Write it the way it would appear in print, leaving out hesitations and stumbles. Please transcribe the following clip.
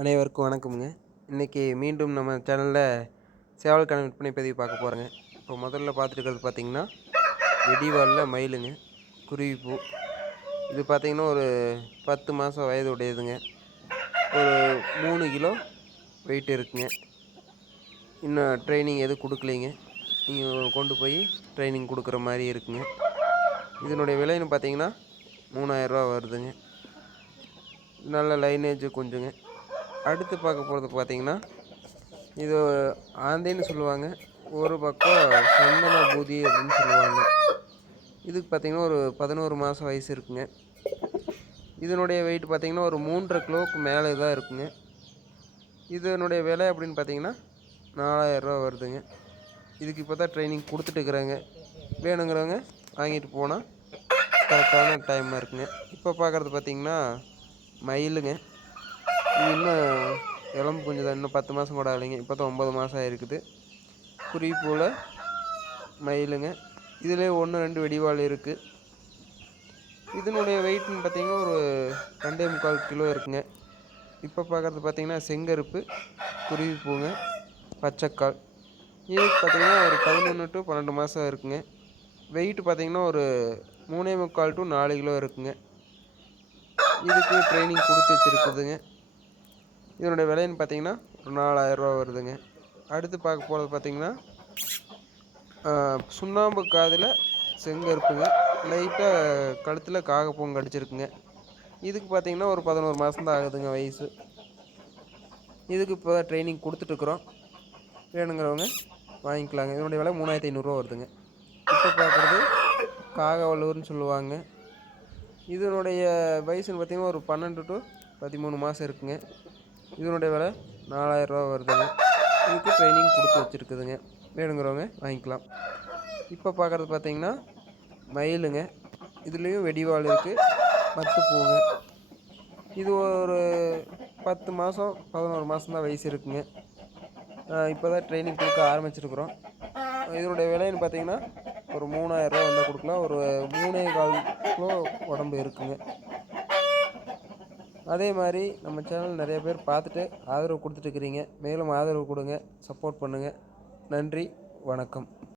அனைவருக்கும் வணக்கமுங்க. இன்றைக்கி மீண்டும் நம்ம சேனலில் சேவலுக்கான விற்பனை பதிவு பார்க்க போகிறோங்க. இப்போ முதல்ல பார்த்துருக்கிறது பார்த்திங்கன்னா வெடிவாலில் மயிலுங்க, குருவிப்பூ. இது பார்த்திங்கன்னா ஒரு 10 மாதம் வயது உடையதுங்க. ஒரு 3 கிலோ வெயிட் இருக்குங்க. இன்னும் ட்ரைனிங் எதுவும் கொடுக்கலைங்க. நீங்கள் கொண்டு போய் ட்ரைனிங் கொடுக்குற மாதிரி இருக்குங்க. இதனுடைய விலைன்னு பார்த்திங்கன்னா 3000 வருதுங்க. நல்ல லைனேஜ் குஞ்சுங்க. அடுத்து பார்க்க போகிறது பார்த்திங்கன்னா இது ஆந்தைன்னு சொல்லுவாங்க, ஒரு பக்கம் சந்தன பூதி அப்படின்னு சொல்லுவாங்க. இதுக்கு பார்த்திங்கன்னா ஒரு 11 மாதம் வயசு இருக்குங்க. இதனுடைய வெயிட் பார்த்திங்கன்னா ஒரு 3.5 கிலோவுக்கு மேலே தான் இருக்குங்க. இதனுடைய விலை அப்படின்னு பார்த்திங்கன்னா 4000 வருதுங்க. இதுக்கு இப்போ தான் ட்ரைனிங் கொடுத்துட்டுருக்குறாங்க. வேணுங்கிறவங்க வாங்கிட்டு போனால் கரெக்டான டைமாக இருக்குங்க. இப்போ பார்க்குறது பார்த்திங்கன்னா மயிலுங்க. இது இன்னும் இளம்பு குஞ்சு தான், இன்னும் 10 மாதம் கூட ஆகலைங்க. இப்போ தான் 9 மாதம் ஆகிருக்குது. குருவிப்பூவில் மயிலுங்க. இதிலே 1-2 வெடிவால் இருக்குது. இதனுடைய வெயிட்னு பார்த்திங்கன்னா ஒரு 2.25 கிலோ இருக்குங்க. இப்போ பார்க்குறது பார்த்திங்கன்னா செங்கருப்பு குருவிப்பூங்க, பச்சைக்கால். இதுக்கு பார்த்திங்கன்னா ஒரு 11 to 12 மாதம் இருக்குங்க. வெயிட்டு பார்த்திங்கன்னா ஒரு 3.25 to 4 கிலோ இருக்குங்க. இதுக்கு ட்ரைனிங் கொடுத்து வச்சுருக்குதுங்க. இதனுடைய விலைன்னு பார்த்திங்கன்னா ஒரு 4000 வருதுங்க. அடுத்து பார்க்க போகிறது பார்த்திங்கன்னா சுண்ணாம்பு காதில் செங்கருப்புங்க, லைட்டாக கழுத்தில் காகப்பூங்க கடிச்சிருக்குங்க. இதுக்கு பார்த்திங்கன்னா ஒரு 11 மாதம் தான் ஆகுதுங்க வயசு. இதுக்கு இப்போ தான் ட்ரைனிங் கொடுத்துட்ருக்குறோம். வேணுங்கிறவங்க வாங்கிக்கலாங்க. இதனுடைய விலை 3500 வருதுங்க. இப்போ பார்க்குறது காகவல்லூர்னு சொல்லுவாங்க. இதனுடைய வயசுன்னு பார்த்திங்கன்னா ஒரு 12 to 13 மாதம் இருக்குங்க. இதனுடைய விலை 4000 வருதுங்க. இதுக்கு ட்ரைனிங் கொடுத்து வச்சுருக்குதுங்க. வேணுங்கிறவங்க வாங்கிக்கலாம். இப்போ பார்க்குறது பார்த்திங்கன்னா மயிலுங்க. இதுலேயும் வெடிவால் இருக்குது, மத்துப்பூங்க. இது ஒரு 10 மாதம் 11 மாதம் தான் வயசு இருக்குங்க. இப்போ தான் ட்ரைனிங் கொடுக்க ஆரம்பிச்சிருக்குறோம். இதனுடைய விலைன்னு பார்த்திங்கன்னா ஒரு 3000 வந்தால் கொடுக்கலாம். ஒரு 3.25 கிலோ உடம்பு இருக்குங்க. அதே மாதிரி நம்ம சேனல் நிறைய பேர் பார்த்துட்டு ஆதரவு கொடுத்துட்ருக்கிறீங்க. மேலும் ஆதரவு கொடுங்க, சப்போர்ட் பண்ணுங்கள். நன்றி, வணக்கம்.